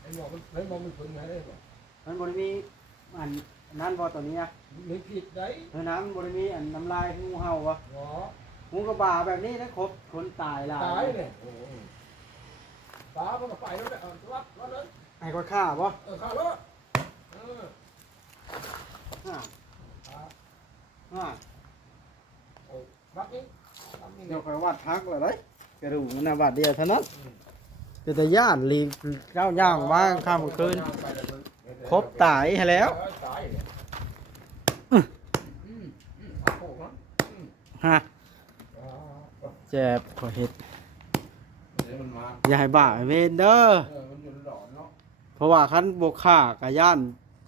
ไอ้หมอมันฝึกไงได้บ่มันบริมีอันนั้นบ่ตัวนี้นะมีผิดได้น้ำบริมีอันน้ำลายงูเห่าวะงูกระบาแบบนี้นะครบคนตายละตายเลยตามันก็ไปแล้วเนี่ยรับเลยไอ้ก็ฆ่าบ่ฆ่าแล้วบักนี้เดี๋ยวคอยวัดพักเลยกระดูกมันนะบาดเดียวเท่านั้นจะย่านลีเจ้าย่างว่างข้ามคืนครบตายให้แล้วฮะเจ็บขอเห็ดอย่าให้บ้าเวนเด้อเพราะว่าขั้นบกข่ากะย่าน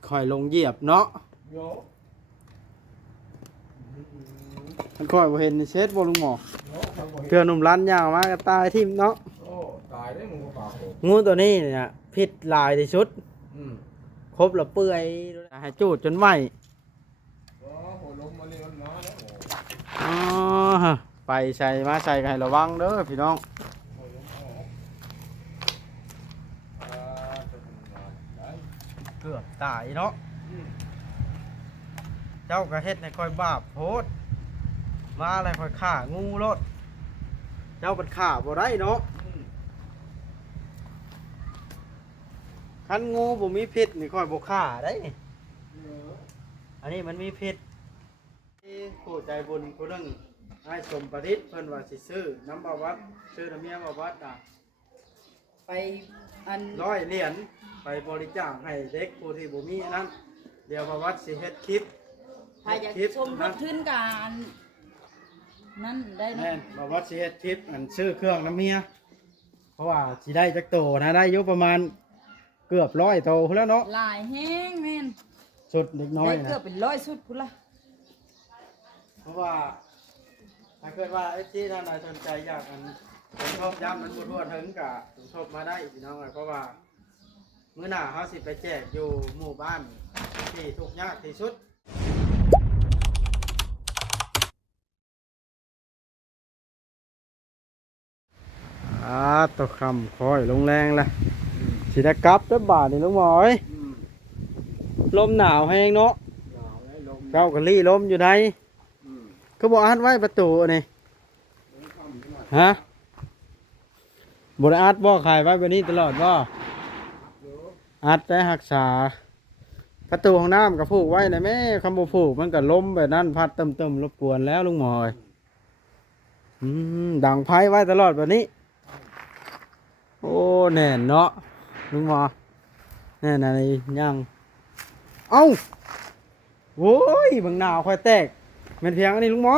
คอยลงเหยียบเนาะมันคอยบ่เห็นเช็ดบ่ลุงหมอเพื่อนหนุ่มร้านยาวมากก็ตายทิ่มเนาะงูตัวนี้เนี่ยพิษลายที่สุดครบแล้วเปื่อยให้จูดจนไหมไปใส่มาใส่กันให้ระวังเด้อพี่น้องเกือบตายเนาะเจ้ากระเฮ็ดให้คอยบาปโพดมาอะไรคอยฆ่างูรถเจ้าเป็นฆ่าบ่ได้เนาะคันงูบ่มีพิษนี่คอยบ่ฆ่าได้นี่อันนี้มันมีพิษผู้ใจบุญผู้นึงให้สมประดิษฐ์เพิ่นว่าสิซื้อน้ำบาวัดซื้อน้ำเมียบาวัดไปอัน100 เหรียญไปบริจาคให้เด็กผู้ที่บ่มีอันนั้นเดี๋ยวบาวัดสิเฮ็ดคลิปถ้าอยากชมรถขึ้นการนั่นได้เนาะแม่นบาวัดสิเฮ็ดคลิปอันซื้อเครื่องน้ำเมียเพราะว่าสิได้จักโตนะได้อยู่ประมาณเกือบ100 โตพุ่นแล้วเนาะหลายแห้งแม่นสุดเล็กน้อยได้เกือบเป็น100ชุดพุ่นละเพราะว่าถ้าเกิดว่าไอ้ที่ท่านใดสนใจอยากอันผมชอบย้ำมันทั่วถึงกับผมชอบมาได้พี่น้องเพราะว่ามื้อหน้าเขาสิไปแจกอยู่หมู่บ้านที่ทุกข์ยากที่สุดตกคำคอยลงแรงละสิได้กลับด้วยบาทนี่ลุงหมอยลมหนาวแห้งเนาะเก้ากะลี่ลมอยู่ไหนเขาบอกอัดไว้ประตูนี่ฮะบริอัดบ่อขายไว้แบบนี้ตลอดบ่อัดได้รักษาประตูของน้ำกับผูกไว้นะแม่คำบูผูกมันก็ล้มแบบนั้นพัดเติมรบกวนแล้วลุงหมอยดังไพ่ไว้ตลอดแบบนี้โอ้แน่นเนาะลุงหมอแน่นอะไรยังเอ้าโว้ยบางหนาวค่อยแตกเป็นเพียงอันนี้ลุงหมอ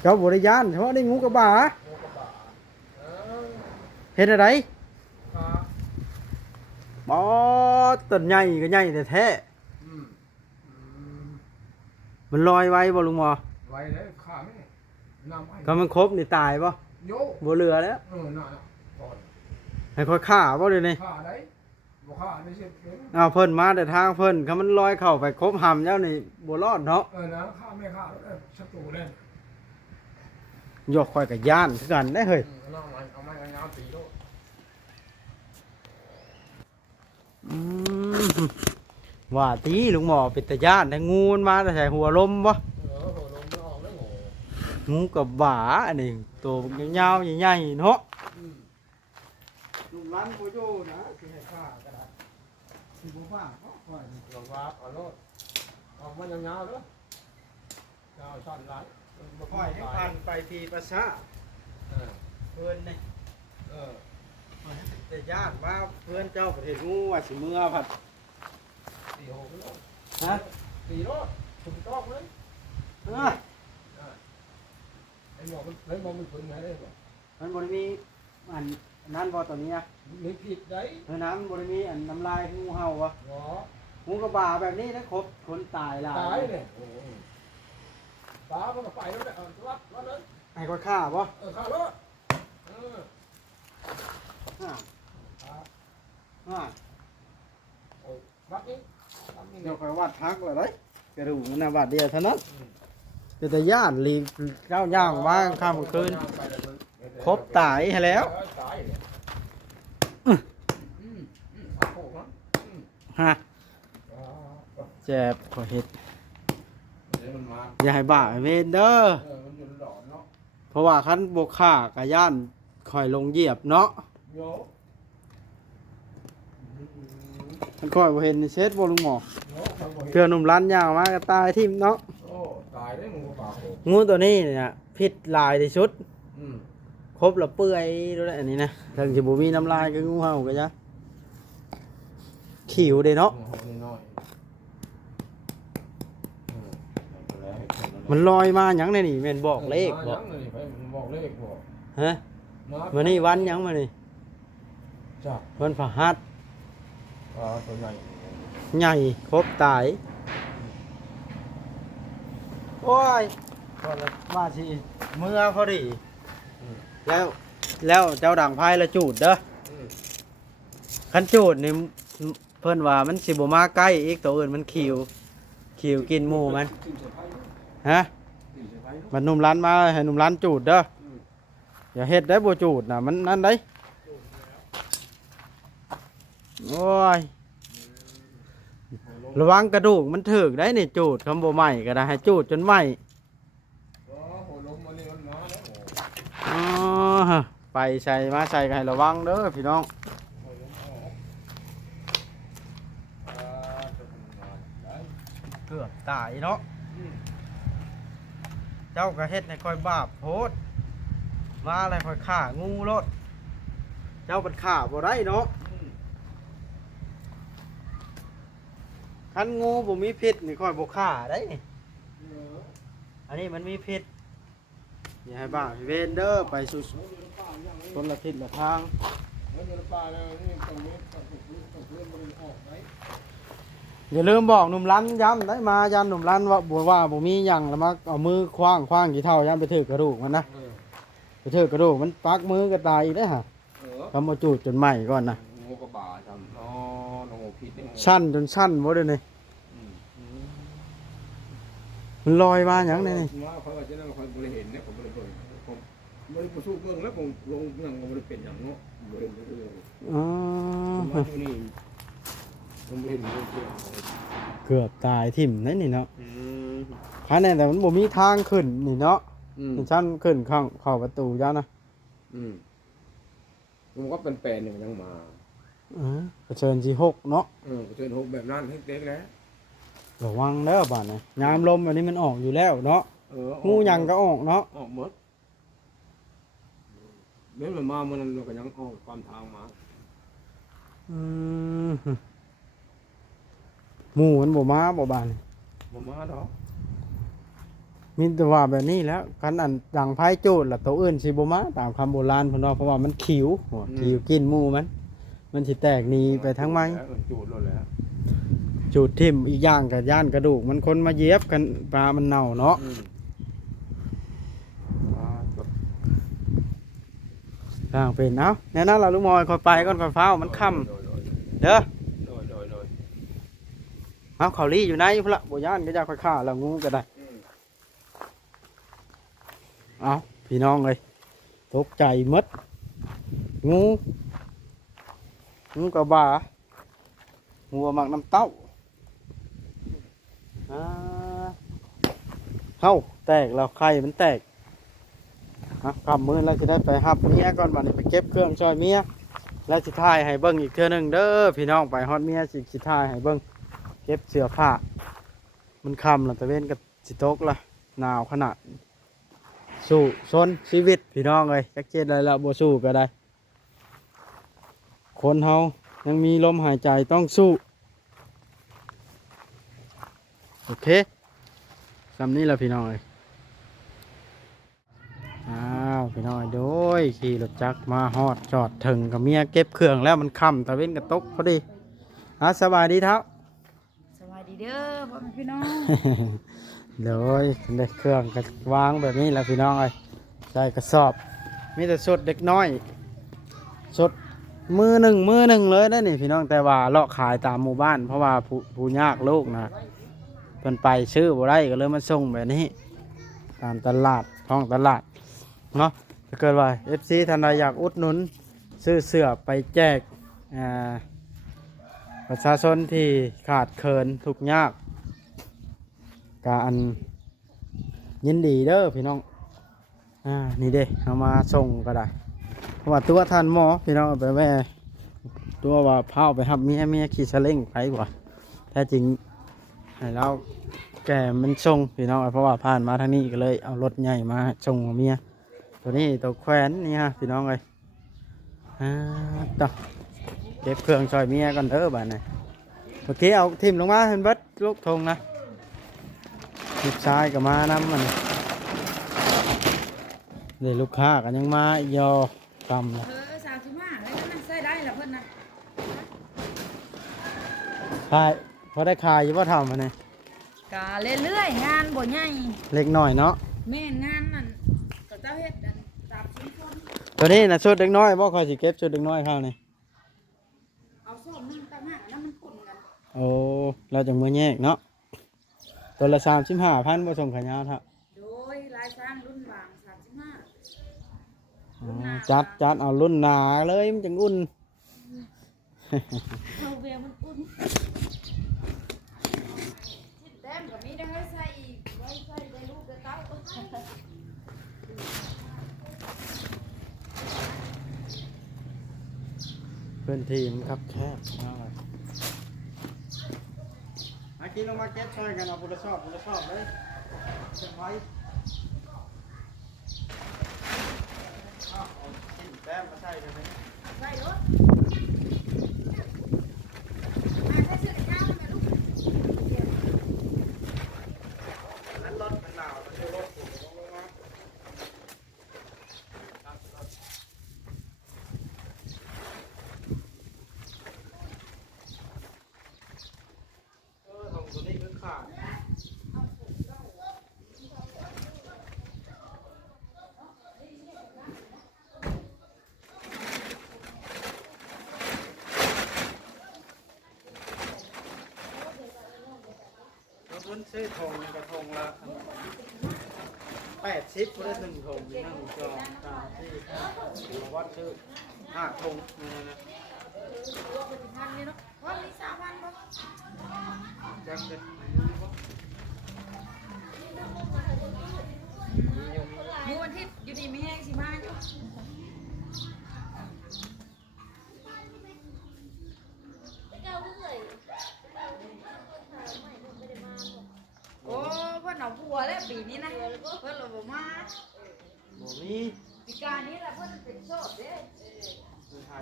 เจ้าบริยานเพราะได้งูกระบาเห็นอะไรบอต้นใหญ่ก็ใหญ่แต่แท้มันลอยไว้บ่ลุงหมอไว้เลยขาไม่น้ำก็มันครบนี่ตายบ่บ่เหลือแล้วให้ค่อยฆ่าบ่เลยนี่ฆ่าได้บ่ฆ่าได้สิเอาเพิ่นมาแต่ทางเพิ่นเขามันลอยเข้าไปครบหำเจ้านี่บ่รอดเนาะนะฆ่าไม่ฆ่าแล้วศัตรูเล่นยกค่อยกับย่านคือกันได้เฮ้ยเอาไม้ยาวตีโลว่าตีลุงหมอเป็นตาย่านแต่งูมาแต่ใส่หัวลมบ่งูกับบ่าอันนี้ตัวยาวๆใหญ่ๆเนาะลุงร้านโบโย่นะที่ให้ข้าก็ได้ที่บ่ว่าเนาะค่อยลงว่าเอาโลดเอามันยาวๆเด้อยาวสั้นหลายค่อยให้พันไปทีประชาเพื่อนนี่แต่ญาติว่าเพื่อนเจ้าประเทศงูว่าสิเมื่อผัดตีโหโลดฮะตีโลดถูกต้องเลยไอ้หมอมันฝึกไงได้บ่มันบริมีอันนั้นบ่ตัวนี้มีผิดได้น้ำบริมีอันน้ำลายงูเห่าวะงูกระบาแบบนี้นะครบคนตายละตายเลยตามันก็ไปแล้วเนี่ยรับเลยไอ้ก็ฆ่าบ่ฆ่าแล้วบักนี้เดี๋ยวคอยวัดพักเลยกระดูกมันนะบาดเดียวเท่านั้นแต่ย่านลีเจ้าย่างว่างข้ามคืน ครบตายให้แล้ว ตายเลยเอาโขกนะ ฮะ อ่า เจ็บขอเฮ็ด เดี๋ยวมันมา อย่าให้บ้าเวนเด้อ มันอยู่หลอนเนาะ เพราะว่าคันบ่ฆ่ากะย่านคอยลงเหยียบเนาะ โย มันคอยบ่เห็นเช็ดบ่ลุงหมอ โยทำบ่ เพื่อหนุ่มร้านยาวมาก็ตายทิ่มเนาะ โอ้ตายได้มึงก็ปากโขก งูตัวนี้เนี่ยพิษลายที่สุด อืม ครบแล้วเปื่อยดูแลอันนี้นะถึงสิบ่มีน้ำลายก็งูเห่าก็จ้ะขิวเด้เนาะ น้อย มันลอยมาหยังในนี่แม่นบอกเลขบอก บอกเลขบอก ฮะมื้อนี้วันหยังมื้อนี้ จ้า วันพฤหัส ตัวใหญ่ ใหญ่ครบตายโอ้ยก็เลยว่าสิเมื่อพอดีแล้วเจ้าด่างไพ่ละจูดเด้อคันจูดนี่เพิ่นว่ามันสิบ่มาใกล้อีกตัวอื่นมันขิวกินหมูมันฮะมันหนุ่มร้านมาให้หนุ่มร้านจูดเด้ออย่าเฮ็ดได้บ่จูดน่ะมันนั่นได้โอ้ยระวังกระดูกมันถึกได้นี่จูดคำบ่ใหม่ก็ได้ให้จูดจนใหม่ โหลมมานี่มันมาแล้ว อ๋อไปใส่มาใส่ก็ให้ระวังเด้อพี่น้องเกือบตายเนาะเจ้าก็เฮ็ดให้ค่อยบาปโพดมาอะไรค่อยฆ่างูรถเจ้าเป็นฆ่าบ่ได้เนาะคันงูบ่มีพิษนี่ค่อยบ่ฆ่าได้นี่อันนี้มันมีพิษอย่าให้บ้าเวนเดอร์ไปสู่คนละทิศละทาง แล้วอยู่ในป่าแล้วนี่ตรงนี้ต้องพื้นมันออกไหม อย่าลืมบอกหนุ่มร้านย้ำได้มายันหนุ่มร้านว่าบัวว่าบ่มีหยังแล้วมาเอามือคว้างกี่เท่ายันไปถือกระดูกมันนะไปถือกระดูกมันปักมือก็ตายอีกได้อฮะทำมาจูดจนไหม้ก่อนนะ งูกระบาทำอ๋องูพิษ ชั้นจนชั้นบ่ได้นี่มันลอยมาหยังนี่นี่ ว่าเขาจะนั่งคอยบริเห็นเนี่ยผมบริเห็นผมบริประสูเบื้องแล้วผมลงนั่งบริเป็นอย่างเนาะบริเห็นเลย อ๋อ ผมมาที่นี่ผมเห็นเลย เกือบตายทิ่มนั่นนี่เนาะคันนี้แต่มันบ่มีทางขึ้นนี่เนาะชั้นขึ้นเข้าประตูจ้านะ ผมก็เป็นแปลนหนึ่งยังมา กระเชิญสิ6เนาะ เชิญหกแบบนั้นเล็กๆแล้ว ระวังเด้อบาดนี่ยามลมอันนี้มันออกอยู่แล้วเนาะงูหยังก็ออกเนาะ ออกหมดเดี๋ยวมันมามันก็ยังออกความทางมา หมู่มันบ่มาบ่บาน ผมมาดอก มีแต่ว่าแบบนี้แล้วคันอันดังไผโจดล่ะตัวอื่นสิบ่มาตามคำโบราณเพิ่นว่าเพราะว่ามันขิวขิวกินหมู่มันสิแตกหนีไปทางไม้ จูดแล้ว จูดทิ่มอีกอย่างก็ย่านกระดูกมันคนมาเย็บกันปลามันเน่าเนาะต่างเป็นเอ้าแน่นอนล่ะลุงมอยค่อยไปก่อนค่อยฟ้าวมันค่ำเด้อเอาเขาลี่อยู่ไหนพุ่นละบ่ย่านก็จะค่อยฆ่าแล้วงูก็ได้เอาพี่น้องเอ้ยตกใจหมดงูกระบาหัวหมักน้ำเต้าเฮ้าแตกแล้วไข่มันแตกกำมือแล้วจะได้ไปหับเมียก่อนบัดนี้ไปเก็บเครื่องช่วยเมียแล้วสิถ่ายให้เบิ้งอีกเทื่อหนึงเด้อพี่น้องไปฮอดเมียสิถ่ายให้เบิ้งเก็บเสื้อผ้ามันค่ำแล้วตะเว้นก็สิตกละหนาวขนาดสู้ซนชีวิตพี่น้องเอ้ยจักเจ็ดอะไรละบ่สู้ก็ได้คนเฮายังมีลมหายใจต้องสู้โอเคสำนี้แหละพี่น้องเอ้ยพี่น้องโดยขี่รถจักรมาฮอดจอดถึงกับเมียเก็บเครื่องแล้วมันค่ำตะเว้นก็ตกพอดีสบายดีเท้า สวัสดีเด้อพ่อแม่พี่น้อง เดี๋ยวได้เครื่องก็วางแบบนี้แหละพี่น้องเอ้ยใส่กระสอบมีแต่สดเด็กน้อยสดมือหนึ่งเลยได้นี่พี่น้องแต่ว่าเลาะขายตามหมู่บ้านเพราะว่าผู้ยากลูกนะเพิ่นไปซื้อบ่ได้ก็เลยมาส่งแบบนี้ตามตลาดท้องตลาดเนาะ ถ้าเกิดว่า FC ท่านใดอยากอุดหนุนซื้อเสื้อไปแจกประชาชนที่ขาดเคินทุกข์ยากการยินดีเด้อพี่น้องนี่เด้เอามาส่งก็ได้เพราะว่าตัวท่านหมอพี่น้องเอาไปแว่ตัวว่าพาไปหับเมียขี่ซาเล้งไปกว่าแท้จริงให้เราแก่มันส่งพี่น้องเพราะว่าผ่านมาทางนี้ก็เลยเอารถใหญ่มาส่งเมียตัวนี้ตัวแขวนนี่ฮะพี่น้องเลยต่อเก็บเครื่องซอยเมียกันเด้อบ้านนี้เมื่อกี้เอาทิมลงมาเห็นเบิดลูกทงนะทิมซ้ายก็มานำมันเดี๋ยวลูกค้ากันยังมายอกำนะ 35เลยนะใส่ได้ล่ะเพิ่นน่ะ ขายพอได้ขายอยู่ว่าทำมันนี่ ก็เรื่อยๆงานบ่ใหญ่ เล็กหน่อยเนาะ แม่นงานนั่นก็เจ้าเฮ็ดอัน30คน ตัวนี้นะชุดเล็กน้อยบ่คอยสิเก็บชุดเล็กน้อยเข้านี่ เอาซ่อมนึงต่างหากแล้วมันขุ่นกัน โอ้เราจะมือแยกเนาะตัวละ35,000บ่ส่งขายาวเท่า โดยลายสร้างรุ่นบาง35 จัดเอารุ่นหนาเลยมันจังอุ่น เอาเวียมันอุ่นชิ้นแต้มก็มีได้ให้ใส่อีกไว้ใส่ได้ลูกได้เต้า พื้นที่มันครับแคบมากเลยมากินลงมาเก็บช่วยกันเอาบุรชอบเลยเก็บไว้เอาชิ้นแต้มมาใส่กันเลย ใส่รถใส่เสื้อขาวแม่ลูก นั้นรถมันหนาวมันจะรถผมลงมาทำตัวนี้คือขาดรถซื้อทงกระทงละ80ก็ได้1ทง1 2 3 4 5วัดซื้อ5ทงนี่นะ พันนี่เนาะว่ามี3,000บ่ จังเลย มีวันที่อยู่ดีมีแห้งสิมาอยู่โอ้เพิ่นเอาผัวแล้วปีนี้นะเพิ่นเราบ่มา บ่มี ปีการนี้แหละเพิ่นเป็นโสดเด้ ไม่ใช่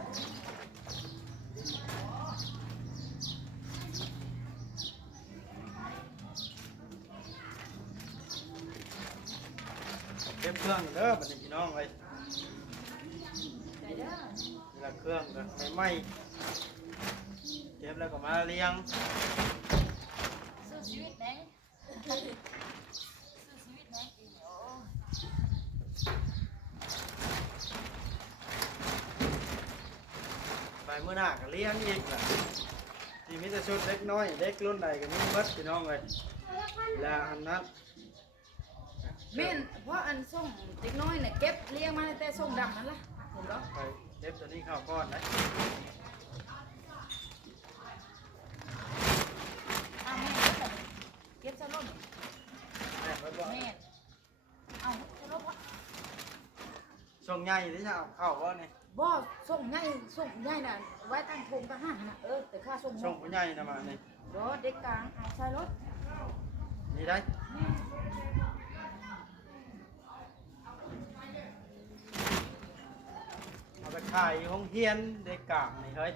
เก็บเครื่องเด้อบัดนี้พี่น้องเลย ใจเด้อ นี่ละเครื่องก็ไม่เก็บแล้วก็มาเลี้ยง สู้ชีวิตแหน่สู้ชีวิตแหน่อีโอ ไปมื้อหน้าก็เลี้ยงอีกล่ะที่มีแต่ชุดเล็กน้อยเด็กรุ่นใดก็มีเบิดพี่น้องเลยแล้วอันนั้น แม่นเพราะอันส่งเด็กน้อยเนี่ยเก็บเลี้ยงมาแต่ส่งดำนั่นล่ะเห็นบ่ ไปเก็บตัวนี้เข้าก้อนนะ อ้าวแม่เก็บซะล่ม แม่เบิดบ่ แม่เอาซะล่มวะ ช่วงใหญ่ที่จะเอาเข้าก้อนนี่ บ่ส่งง่ายน่ะไว้ตั้งทงตั้งห้างน่ะแต่ค่าส่ง ช่วงผู้ใหญ่นะมานี่ บ่เด็กกลางเอาใส่รถ นี่ได้เอาไปขายอยู่ห้องเฮียนเด็กกลางนี่เฮ้ย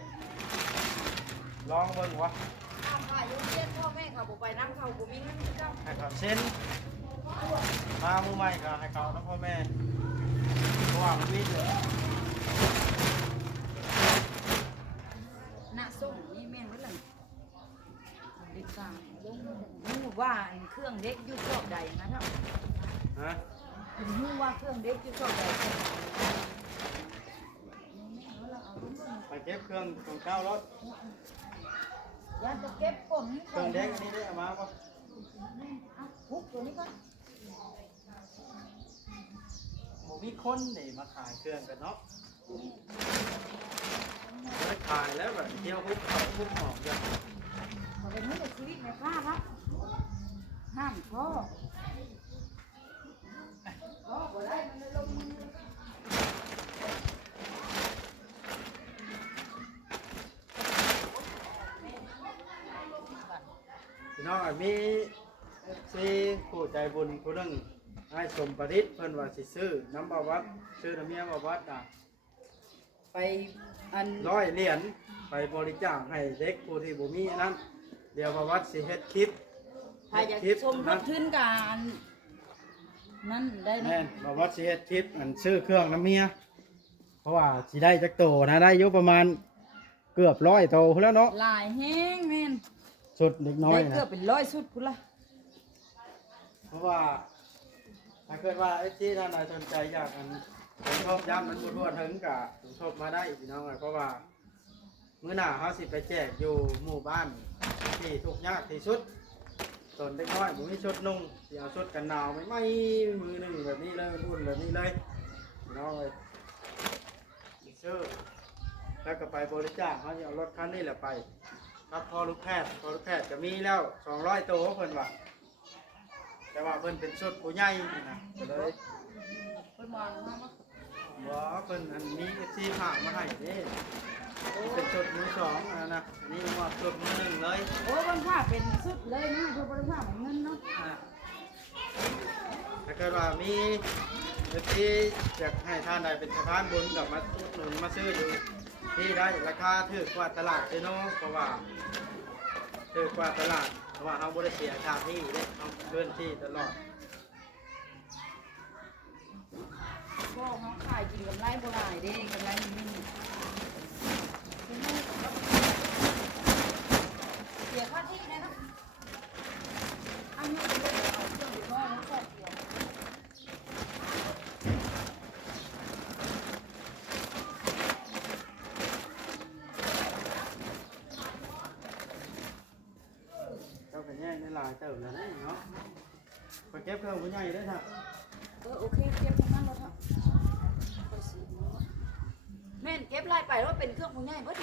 ลองเบิ่งวะ เอาไปโรงเรียนพ่อแม่เขาบ่ไปนํเขาบ่มีเงินคือเก่า ให้เขาเช่นมามือใหม่ก็ให้เขาแล้วพ่อแม่เพราะว่ามันวิ่งเลย น่ะส่งนี่แม่นเบิดล่ะเด็กกลางรู้ว่าอันเครื่องเด็กอยู่ชอบใดอย่างนั้นเนาะ ฮะ รู้ว่าเครื่องเด็กอยู่ชอบใด ไปเก็บเครื่องของเจ้ารถ อยากจะเก็บก่อนนี่ เครื่องเด็กนี่ได้เอามาปะ เอาพุกตัวนี้ก่อน โม ผมมีคนนี่มาขายเครื่องกันเนาะแล้วขายแล้วแบบเที่ยวฮุบเขาฮุบหอมอย่าง พอเป็นมื้อในชีวิตในข้าครับห้ามพ่อบ่ได้มันเลยลงมือ พี่น้องมีซีผู้ใจบุญผู้หนึงให้สมประดิษฐ์เพิ่นว่าสิซื้อน้ำบาวัดซื้อน้ำเมียบาวัดอ่ะ ไปอัน 100 เหรียญไปบริจาคให้เด็กผู้ที่บ่มีอันนั้นเดี๋ยวบาวัดสิเฮ็ดคลิป ถ้าอยากชมทบทุนการนั่นได้ แม่ นะ นบาวัดสิเฮ็ดคลิปอันซื้อเครื่องน้ำเมียเพราะว่าสิได้จักโตนะได้อยู่ประมาณเกือบ100โตพุ่นแล้วเนาะ หลายแห้งแม่น สุดเล็กน้อย ได้เกือบ นะ เป็น100ชุดพุ่นละ เพราะว่าถ้าเกิดว่าไอ้ที่ท่านใดสนใจอยากอันผมชอบย้ำมันทั่วถึงกับผมชอบมาได้พี่น้องเลยเพราะว่ามื้อหน้าเขาสิไปแจกอยู่หมู่บ้านที่ทุกข์ยากที่สุดส่วนเล็กน้อยผมมีชุดนุ่งที่เอาชุดกันหนาวไม่มือหนึ่งแบบนี้เลยอุ่นแบบนี้เลยพี่น้องเลยซื้อแล้วก็ไปบริจาคเขาจะเอารถคันนี้แหละไปครับพอลูกแพทย์จะมีแล้ว200ตัวเพิ่นว่าแต่ว่าเพิ่นเป็นชุดผู้ใหญ่นะก็เลย เพิ่นมามา บ่เพิ่นอันนี้ FC ฝากมาให้เด้เป็นชุดมือสองอันนั้นนะอันนี้ว่าชุดมือหนึ่งเลย โอ้บางผ้าเป็นชุดเลยนะเพิ่นบ่ได้ผ้าเหมือนเงินเนาะ ถ้าเกิดว่ามี FC อยากให้ท่านใดเป็นสะพานบุญกับมาอุดหนุนมาซื้ออยู่ที่ได้ราคาถูกกว่าตลาดเด้เนาะเพราะว่าถูกกว่าตลาดเพราะว่าเฮาบ่ได้เสียค่าที่เด้เฮาเดินที่ตลอด ก็เขาขายกินกำไรบ่หลายเด้กำไรนี่เสียค่าที่เลยนะอันนี้เป็นเรื่องเอาเครื่องไปน้อยแล้วแค่เดียว เจ้าก็แย่งได้หลายเติบแล้วนะเนาะไปเก็บเครื่องผู้ใหญ่เด้อครับ โอเคเก็บทั้งนั้นแล้วครับแม่นเก็บไล่ไปว่าเป็นเครื่องผู้ใหญ่เบิด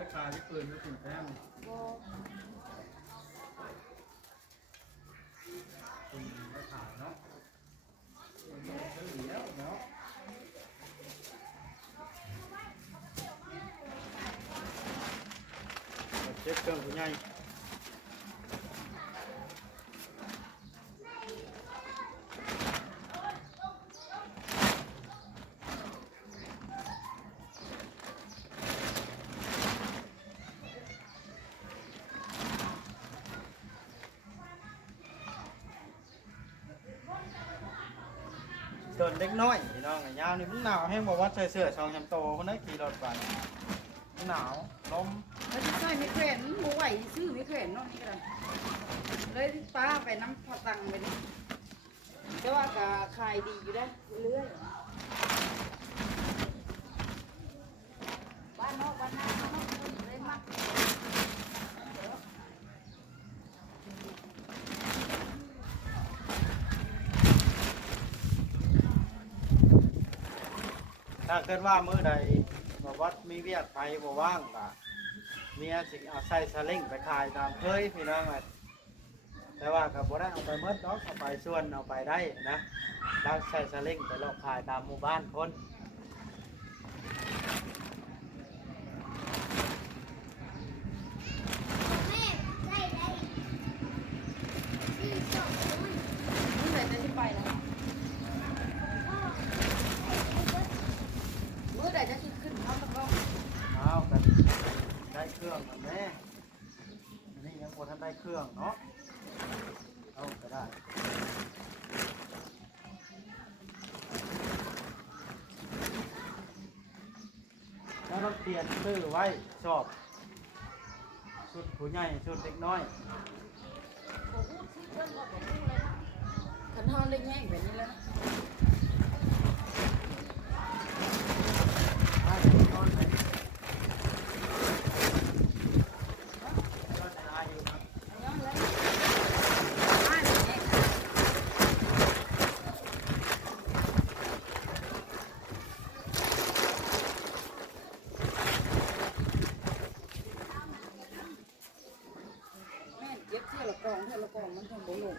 ราคาที่ปืนก็ถึงแต้มคุณราคาเนาะเดี๋ยวเนาะเช็คเครื่องผู้ใหญ่ส่วนเล็กน้อยพี่น้องไอ้ยาวนี่มันหนาวให้บอกว่าใส่เสื้อช่องยำโตคนนั้นขี่รถไปมันหนาวลม แล้วที่ใส่ไม่แขวนหมูไหวซื้อไม่แขวนเนาะนี่ก็ได้เลยป้าไปน้ำพอตังไปดิแต่ว่าก็ขายดีอยู่ได้เรื่อยบ้านนอกบ้านนาเขาเนาะเลยมัก ถ้าเกิดว่ามื้อใดบ่วัดมีเวียกไปบ่ว่างก็เมียสิเอาใส่สลิงไปขายตามเคยพี่น้องอะแต่ว่าก็บ่ได้เอาไปหมดเนาะเอาไปส่วนเอาไปได้นะแล้วใส่สลิงไปเลาะขายตามหมู่บ้านคนเอากันได้เครื่องกันแม่อันนี้ยังบ่ทันได้เครื่องเนาะเอาก็ได้แล้วต้องเปลี่ยนชื่อไว้ชอบชุดผู้ใหญ่ชุดเล็กน้อย ขันทอนเล็กแง่งแบบนี้แล้วนะ ละกองมันถึงบ่ลง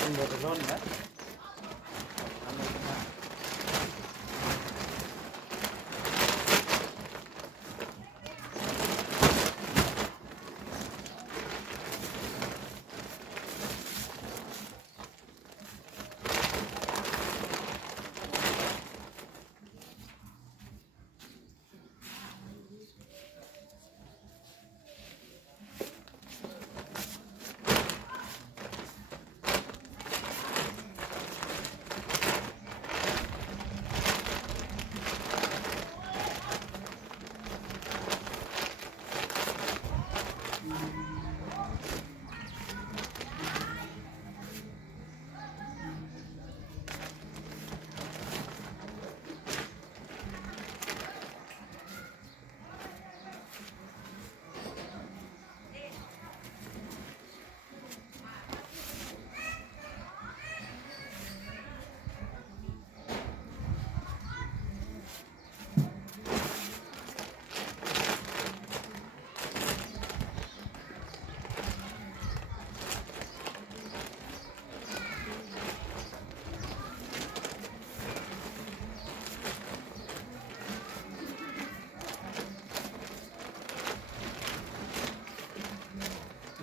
มันหมดร้อนแล้ว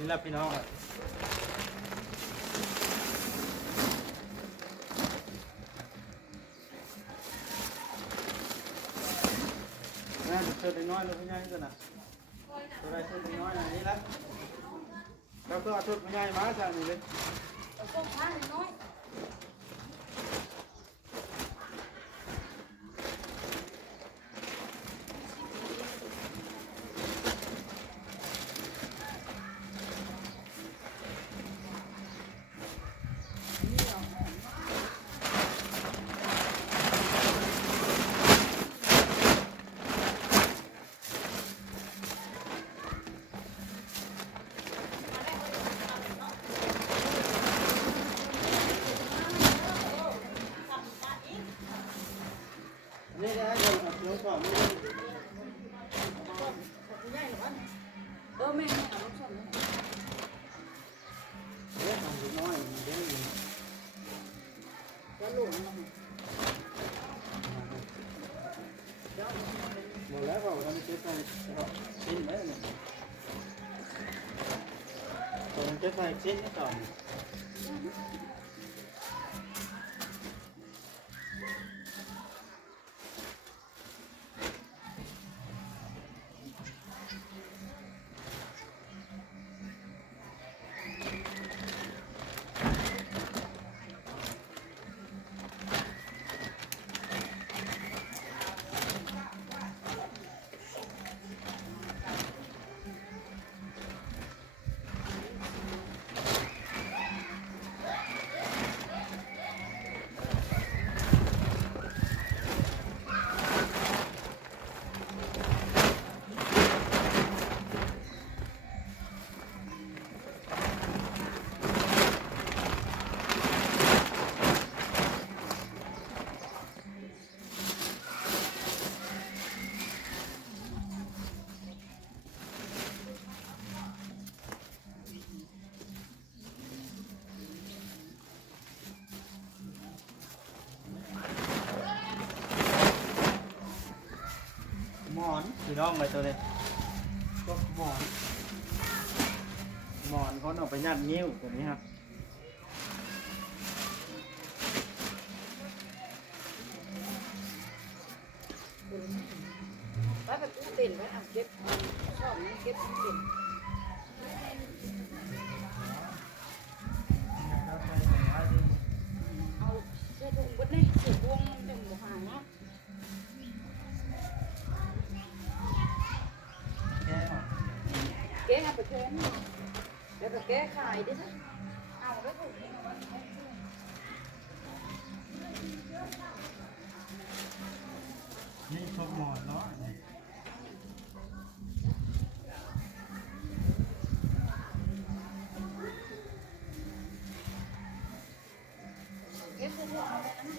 นี่แหละพี่น้องแม่เชิญน้อยเลยพี่ใหญ่กันนะตัวใดเชิญน้อยนะนี่ละเราก็เอาชุดพี่ใหญ่มาจากนี่เลย เอาพวกผ้าน้อย นี่ได้เดี๋ยวลงก่อนนี่ ใหญ่หรอวะแม่เอาลูกชม เดี๋ยวทำน้อยเดี๋ยว จะหลวงมัน หมดแล้วก็ทำเก็บใส่ชิ้นไว้เนี่ยผมเก็บใส่ชิ้นนี่ก่อน หมอนพี่น้องไปตัวนี้ก็หมอนเขาเอาไปยัดนิ้วตัวนี้ครับ ไปไปกู้เต็นไว้เอาเก็บชอบนี่เก็บเต็น แก้เอาไปแค่นี้แล้วก็แก้ขายดิซะเอาได้ถูก นี่ชมหมอนเนาะ เก็บพวกเราเอาได้นะ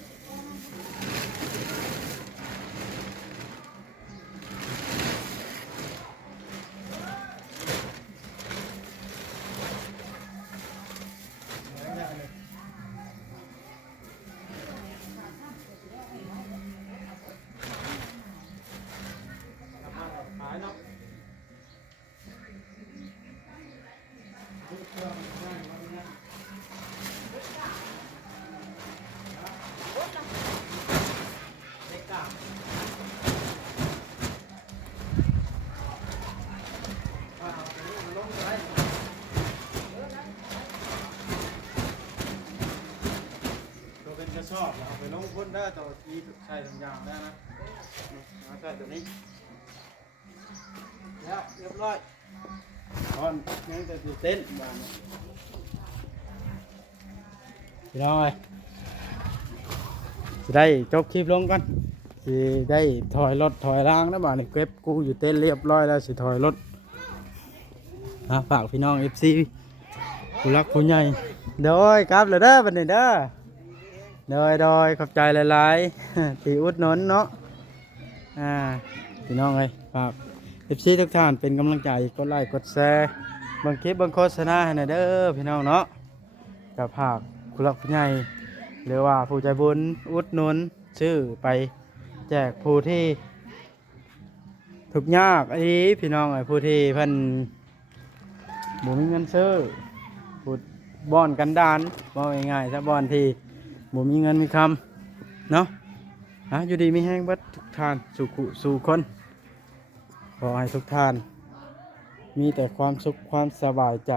ขายเนาะ ตัวเป็นกระสอบเอาไปลงพ่นได้ตัวที่ใช้ทุกอย่างได้นะเอาใส่ตัวนี้แล้วเรียบร้อยตอนนี้จะอยู่เต้นบ้านพี่น้อยจะได้จบคลิปลงก่อนสิได้ถอยรถถอยล่างนะบ้านนี่เก็บกูอยู่เต้นเรียบร้อยแล้วสิถอยรถนะฝากพี่น้อง FC ผู้รักผู้ใหญ่โดยครับเลยเด้อบัดนี้เด้อโดยขอบใจหลายๆ ที่อุดหนุนเนาะพี่น้องเอ้ยฝาก FC ทุกท่านเป็นกำลังใจกดไลค์กดแชร์บางคลิปบางโฆษณาให้หน่อยเด้อพี่น้องเนาะกับภาคผู้รักผู้ใหญ่หรือว่าผู้ใจบุญอุดหนุนชื่อไปแจกผู้ที่ทุกข์ยากอันนี้พี่น้องเอ้ยผู้ที่เพิ่นบ่มีเงินซื้อผู้บ่อนกันดานบ่ง่ายๆซะบ่อนที่บ่มีเงินมีคำเนาะอยู่ดีมีแห้งเบิดทุกท่านสู่คนขอให้ทุกท่านมีแต่ความสุขความสบายใจ